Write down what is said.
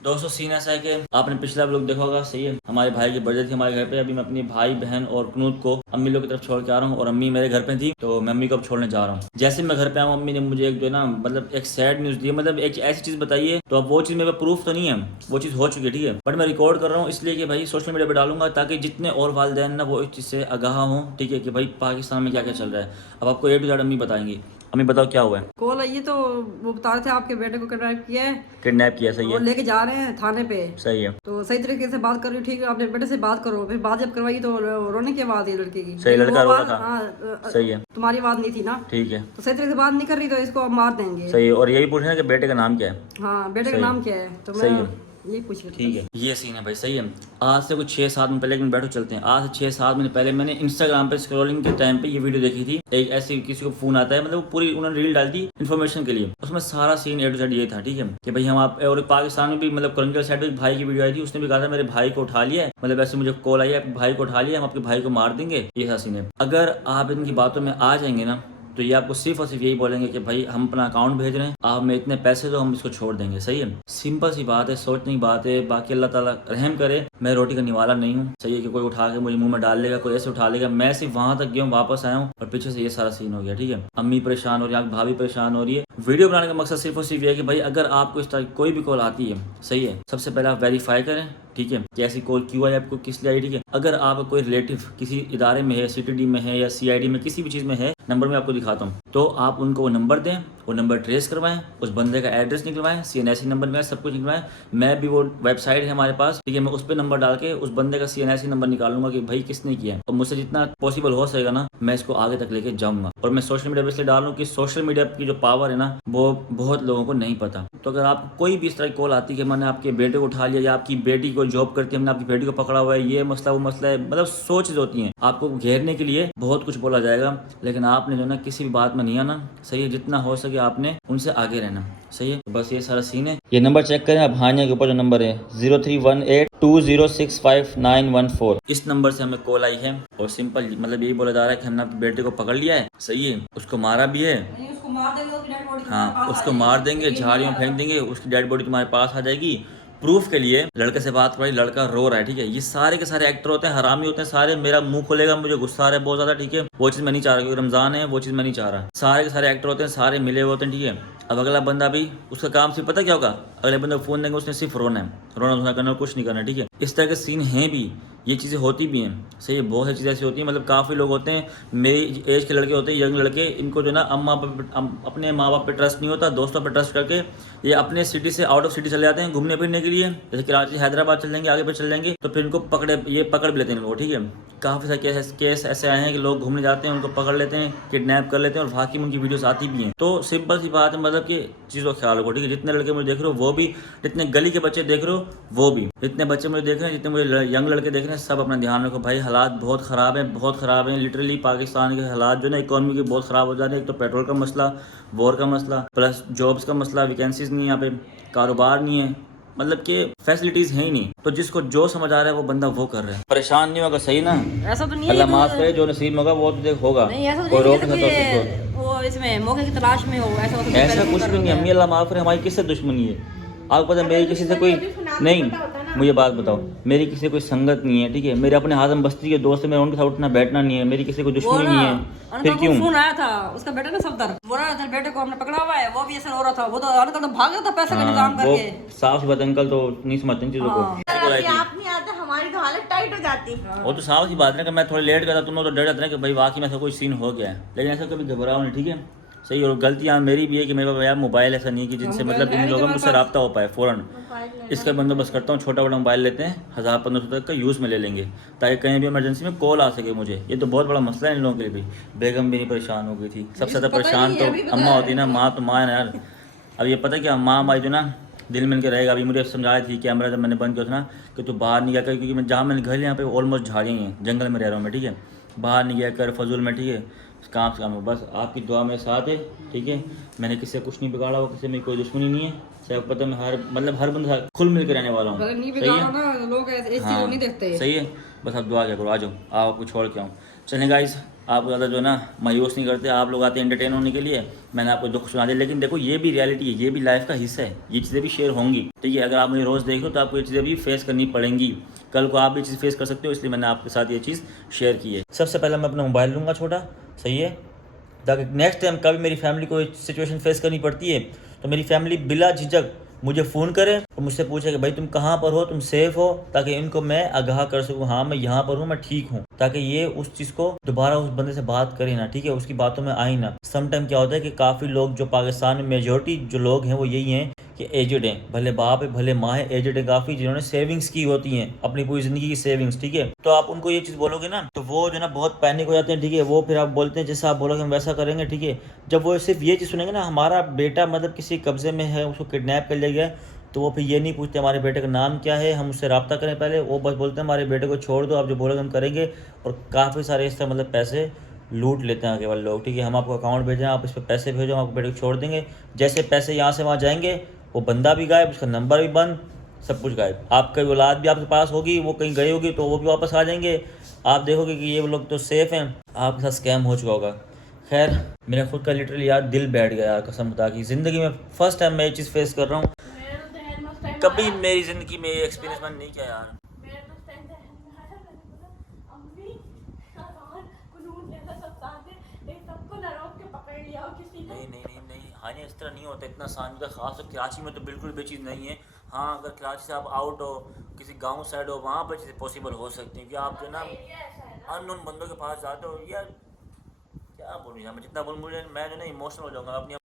दोस्तों सीन ऐसा है कि आपने पिछला व्लॉग देखा होगा, सही है। हमारे भाई की बर्थडे थी हमारे घर पे। अभी मैं अपनी भाई बहन और कनूद को अम्मी लोग की तरफ छोड़ के आ रहा हूँ और अम्मी मेरे घर पे थी तो मैं अम्मी को अब छोड़ने जा रहा हूँ। जैसे मैं घर पे आऊँ अम्मी ने मुझे एक जो है ना मतलब एक सैड न्यूज़ दी, मतलब एक ऐसी चीज़ बताई है। तो अब वो चीज़ मेरे प्रूफ तो नहीं है, वो चीज़ हो चुकी है, ठीक है, बट मैं रिकॉर्ड कर रहा हूँ इसलिए कि भाई सोशल मीडिया पर डालूंगा ताकि जितने और वालिदैन ना वो इस चीज़ से आगाह हों, ठीक है, कि भाई पाकिस्तान में क्या क्या चल रहा है। अब आपको A to Z अम्मी बताएंगी। अम्मी बताओ क्या हुआ है। कॉल आई तो वो बता रहे थे आपके बेटे को किडनैप किया है किडनैप किया, सही और है, लेके जा रहे हैं थाने पे। सही है, तो सही तरीके से बात कर रही, ठीक है, अपने बेटे से बात करो। फिर बात जब करवाई तो रोने की आवाज है लड़के की, सही, लेकिन वो लड़का रो रहा आवाज था, सही है, तुम्हारी आवाज नहीं थी ना। ठीक है, तो सही तरीके से बात नहीं कर रही तो इसको अब मार देंगे। सही है। और यही पूछना है कि बेटे का नाम क्या है। हाँ, बेटे का सही नाम है, क्या है तो मैं सही है, यही पूछ रही ठीक है, ये सीन है भाई, सही है। आज से कुछ 6-7 दिन पहले, एक मिनट बैठो चलते हैं। आज से 6-7 महीने पहले मैंने इंस्टाग्राम पे स्क्रॉलिंग के टाइम पे ये वीडियो देखी थी। एक ऐसी किसी को फोन आता है, मतलब पूरी उन्होंने रील डाल दी इन्फॉर्मेशन के लिए। उसमें सारा सीन A to Z ये था, ठीक है, कि भाई हम आप और पाकिस्तान में भी मतलब करंगल साइड पे एक भाई की वीडियो आई थी, उसने भी कहा था मेरे भाई को उठा लिया है, मतलब ऐसे मुझे कॉल आई है आपके भाई को उठा लिया, हम आपके भाई को मार देंगे, ये ऐसा सीन है। अगर आप इनकी बातों में आ जाएंगे ना तो ये आपको सिर्फ और सिर्फ यही बोलेंगे कि भाई हम अपना अकाउंट भेज रहे हैं, आप में इतने पैसे दो, हम इसको छोड़ देंगे, सही है। सिंपल सी बात है, सोचने की बात है। बाकी अल्लाह ताला रहम करे, मैं रोटी का निवाला नहीं हूँ, सही है, कि कोई उठा के मुझे मुंह में डाल लेगा, कोई ऐसे उठा लेगा। मैं सिर्फ वहां तक गया हूँ, वापस आया हूँ और पीछे से ये सारा सीन हो गया, ठीक है। अम्मी परेशान हो रही है, आपकी भाभी परेशान हो रही है। वीडियो बनाने का मकसद सिर्फ और सिर्फ ये है कि भाई अगर आपको इस तरह कोई भी कॉल आती है, सही है, सबसे पहले आप वेरीफाई करें, ठीक है, कि ऐसी कॉल क्यों आई, आपको किस लिए आई, ठीक है। अगर आपका कोई रिलेटिव किसी इदारे में है, CTD में है या CID में, किसी भी चीज़ में है, नंबर में आपको दिखाता हूँ, तो आप उनको वो नंबर दें, वो नंबर ट्रेस करवाएं, उस बंदे का एड्रेस निकलवाएं, CNIC नंबर में सब कुछ निकलवाएं। मैं भी वो वेबसाइट है हमारे पास, ठीक है, मैं उस पर नंबर डाल के उस बंदे का CNIC नंबर निकालूंगा कि भाई किसने किया है, और मुझसे जितना पॉसिबल हो सकेगा ना मैं इसको आगे तक लेके जाऊंगा। और मैं सोशल मीडिया पर इसलिए डालूँ कि सोशल मीडिया की जो पावर है ना वो बहुत लोगों को नहीं पता। तो अगर आपको कोई भी इस तरह की कॉल आती है कि मैंने आपके बेटे को उठा लिया या आपकी बेटी को जॉब करती है, हमने आपकी बेटी को पकड़ा हुआ है, ये मसला वो मसला है, मतलब 100 चीज़ होती हैं। आपको घेरने के लिए बहुत कुछ बोला जाएगा, लेकिन आपने जो ना किसी भी बात में नहीं आना, सही है। जितना हो सके आपने उनसे आगे रहना, सही है। तो बस ये सारा सीन है। ये नंबर चेक करें आप, हानिया के ऊपर जो नंबर है 031820659114, इस नंबर से हमें कॉल आई है और सिंपल मतलब यही बोला जा रहा है कि हमने अपने बेटे को पकड़ लिया है, सही है, उसको मारा भी है, उसको मार देंगे, उसकी डेड बॉडी हाँ उसको मार देंगे, झाड़ियों में फेंक देंगे, उसकी डेड बॉडी तुम्हारे पास आ जाएगी। प्रूफ के लिए लड़के से बात कराई, लड़का रो रहा है, ठीक है। ये सारे के सारे एक्टर होते हैं, हरामी होते हैं सारे। मेरा मुंह खोलेगा, मुझे गुस्सा आ रहा है बहुत ज्यादा, ठीक है, वो चीज़ मैं नहीं चाह रहा, क्योंकि रमजान है, वो चीज़ मैं नहीं चाह रहा। सारे के सारे एक्टर होते हैं, सारे मिले हुए होते हैं, ठीक है। अब अगला बंदा भी, उसका काम सिर्फ पता क्या होगा, अगले बंदे को फोन देंगे, उसने सिर्फ रोना है, रोना धोना करना, कुछ नहीं करना, ठीक है। इस तरह के सीन हैं भी, ये चीज़ें होती भी हैं, सही है। बहुत सी चीज़ें ऐसी होती हैं, मतलब काफ़ी लोग होते हैं मेरी एज के लड़के होते हैं, यंग लड़के, इनको जो ना अपने माँ बाप पे ट्रस्ट नहीं होता, दोस्तों पे ट्रस्ट करके ये अपने सिटी से आउट ऑफ सिटी चले जाते हैं घूमने फिरने के लिए, जैसे कराची हैदराबाद चल जाएंगे, आगे पे चल जाएंगे, तो फिर इनको पकड़ भी लेते हैं लोग, ठीक है। काफ़ी सारे केस ऐसे आए हैं कि लोग घूमने जाते हैं, उनको पकड़ लेते हैं, किडनैप कर लेते हैं, और वाकई में उनकी वीडियोस आती भी हैं। तो सिंपल सी बात है, मतलब कि चीज़ों का ख्याल रखो, ठीक है। जितने लड़के मुझे देख रहे हो वो भी, जितने गली के बच्चे देख रहे हो वो भी, जितने बच्चे मुझे देख रहे हैं, जितने मुझे यंग लड़के देख रहे हैं, सब अपना ध्यान रखो भाई। हालात बहुत ख़राब हैं, बहुत ख़राब हैं, लिटरली पाकिस्तान के हालात जो ना इकॉनमी के बहुत ख़राब हो जा रहे हैं। एक तो पेट्रोल का मसला, वॉर का मसला, प्लस जॉब्स का मसला, वैकेंसीज नहीं है यहाँ पे, कारोबार नहीं है, मतलब कि फैसिलिटीज है ही नहीं। तो जिसको जो समझ आ रहा है वो बंदा वो कर रहा है, परेशान नहीं होगा, सही ना। ऐसा तो नहीं अल्लाह है माफ करे, जो नसीब में होगा वो तो देख होगा, नहीं, ऐसा तो कोई नहीं रोक है नहीं सकता उसको। वो इसमें मौके की तलाश में हो, ऐसा कुछ भी नहीं। अम्मी अल्लाह माफ करे, हमारी किससे दुश्मनी है, आपको पता है। मेरी किसी से कोई नहीं, मुझे बात बताओ, मेरी किसी से कोई संगत नहीं है, ठीक है। मेरे अपने हाजम बस्ती के दोस्त है, मेरे उनके साथ उठना बैठना नहीं है, मेरी किसी को दुश्मनी नहीं है, फिर क्यों। फोन आया था उसका बेटा ना सफदर, बोल रहा था बेटे को हमने पकड़ा हुआ है, वो भी ऐसा रो रहा था, वो तो अंकल तो भाग गया था पैसे का इंतजाम वो करके। साफ बात, अंकल तो नहीं समझते इन चीजों को। आप नहीं आते हमारी तो हालत टाइट हो जाती। वो तो साफ सी बात है कि मैं थोड़ी लेट करता, तुम लोग तो डर जाते ना कि भाई वाकई में ऐसा कोई सीन हो गया है, लेकिन ऐसा कभी घबराओ नहीं, ठीक है, सही। और गलतियाँ मेरी भी है कि मेरे पास यार मोबाइल ऐसा नहीं है कि जिनसे मतलब इन लोगों मुझसे रब्ता हो पाए फ़ौरन। इसका बंदोबस्त करता हूँ, छोटा बड़ा मोबाइल लेते हैं, 1000-1500 तक का यूज़ में ले लेंगे, ताकि कहीं भी इमरजेंसी में कॉल आ सके मुझे। ये तो बहुत बड़ा मसला है इन लोगों के लिए भी। बेगम भी नहीं परेशान हो गई थी, सबसे ज़्यादा परेशान तो अम्मा होती ना, माँ तो माँ है ना यार। अब ये पता क्या, माँ हमारी जो ना दिल में इनके रहेगा। अभी मुझे समझा रही थी कैमरा जब मैंने बंद किया था ना कि तू बाहर नहीं गया कर, क्योंकि मैं जहाँ मैंने घर यहाँ पे ऑलमोस्ट झाड़ियाँ ही हैं, जंगल में रह रहा हूँ मैं, ठीक है। बाहर नहीं गया कर फजूल में, ठीक है, काम से काम है। बस आपकी दुआ मेरे साथ है, ठीक है। मैंने किसी से कुछ नहीं बिगाड़ा हुआ, किसी में कोई दुश्मनी नहीं है, सब पता। मैं हर बंदा खुल मिल के रहने वाला हूँ, सही है। लोग हाँ सही है, बस आप दुआ क्या करो, आ जाओ, आप आपको छोड़ के आऊँ। चलें गाइस, आप ज़्यादा जो है ना मायूस नहीं करते, आप लोग आते हैं एंटरटेन होने के लिए, मैंने आपको दुख सुना दिया, लेकिन देखो ये भी रियलिटी है, ये भी लाइफ का हिस्सा है, ये चीज़ें भी शेयर होंगी, ठीक है। अगर आप मुझे रोज़ देख लो तो आपको ये चीज़ें भी फेस करनी पड़ेंगी, कल को आप भी चीज़ फेस कर सकते हो, इसलिए मैंने आपके साथ ये चीज़ शेयर की है। सबसे पहले मैं अपना मोबाइल लूँगा छोटा, सही है, ताकि नेक्स्ट टाइम कभी मेरी फैमिली को सिचुएशन फेस करनी पड़ती है तो मेरी फैमिली बिला झिझक मुझे फ़ोन करे और मुझसे पूछे कि भाई तुम कहाँ पर हो, तुम सेफ़ हो, ताकि इनको मैं आगाह कर सकूँ, हाँ मैं यहाँ पर हूँ, मैं ठीक हूँ, ताकि ये उस चीज़ को दोबारा उस बंदे से बात करें ना, ठीक है, उसकी बातों में आई ना। सम टाइम क्या होता है कि काफ़ी लोग जो पाकिस्तान में मेजोरिटी जो लोग हैं वो यही हैं कि एजड हैं, भले बाप है भले माँ है, एजड है काफ़ी, जिन्होंने सेविंग्स की होती हैं अपनी पूरी ज़िंदगी की सेविंग्स, ठीक है। तो आप उनको ये चीज़ बोलोगे ना तो वो जो है ना बहुत पैनिक हो जाते हैं, ठीक है। वो फिर आप बोलते हैं जैसे आप बोलोगे हम वैसा करेंगे, ठीक है। जब वो सिर्फ ये चीज़ सुनेंगे ना हमारा बेटा मतलब किसी कब्जे में है, उसको किडनैप कर लिया गया है, तो वो फिर ये नहीं पूछते हमारे बेटे का नाम क्या है, हम उससे रब्ता करें पहले, वो बस बोलते हैं हमारे बेटे को छोड़ दो, आप जो बोलोगे हम करेंगे। और काफ़ी सारे इस तरह मतलब पैसे लूट लेते हैं केवल लोग, ठीक है। हम आपको अकाउंट भेजें, आप इस पर पैसे भेजो, हम आपको बेटे को छोड़ देंगे। जैसे पैसे यहाँ से वहाँ जाएंगे वो बंदा भी गायब, उसका नंबर भी बंद, सब कुछ गायब। आपकी औलाद भी आपके पास होगी, वो कहीं गई होगी तो वो भी वापस आ जाएंगे, आप देखोगे कि ये लोग तो सेफ़ हैं, आपके साथ स्कैम हो चुका होगा। खैर मेरा खुद का लिटरली यार दिल बैठ गया यार, कसम खुदा की, ज़िंदगी में फ़र्स्ट टाइम मैं ये चीज़ फेस कर रहा हूँ, कभी मेरी ज़िंदगी में ये एक्सपीरियंस मैंने नहीं किया यार। नहीं हाँ, इस तरह नहीं होता, इतना आसान होता, खास कराची में तो बिल्कुल भी चीज़ नहीं है। हाँ अगर कराची से आप आउट हो, किसी गांव साइड हो, वहाँ पर चीज़ें पॉसिबल हो सकती हैं कि आप जो ना अननोन बंदों के पास जाते हो। यार क्या बोलूँ यार, मैं जितना बोलूँ मुझे मैं जो ना इमोशनल हो जाऊँगा अपनी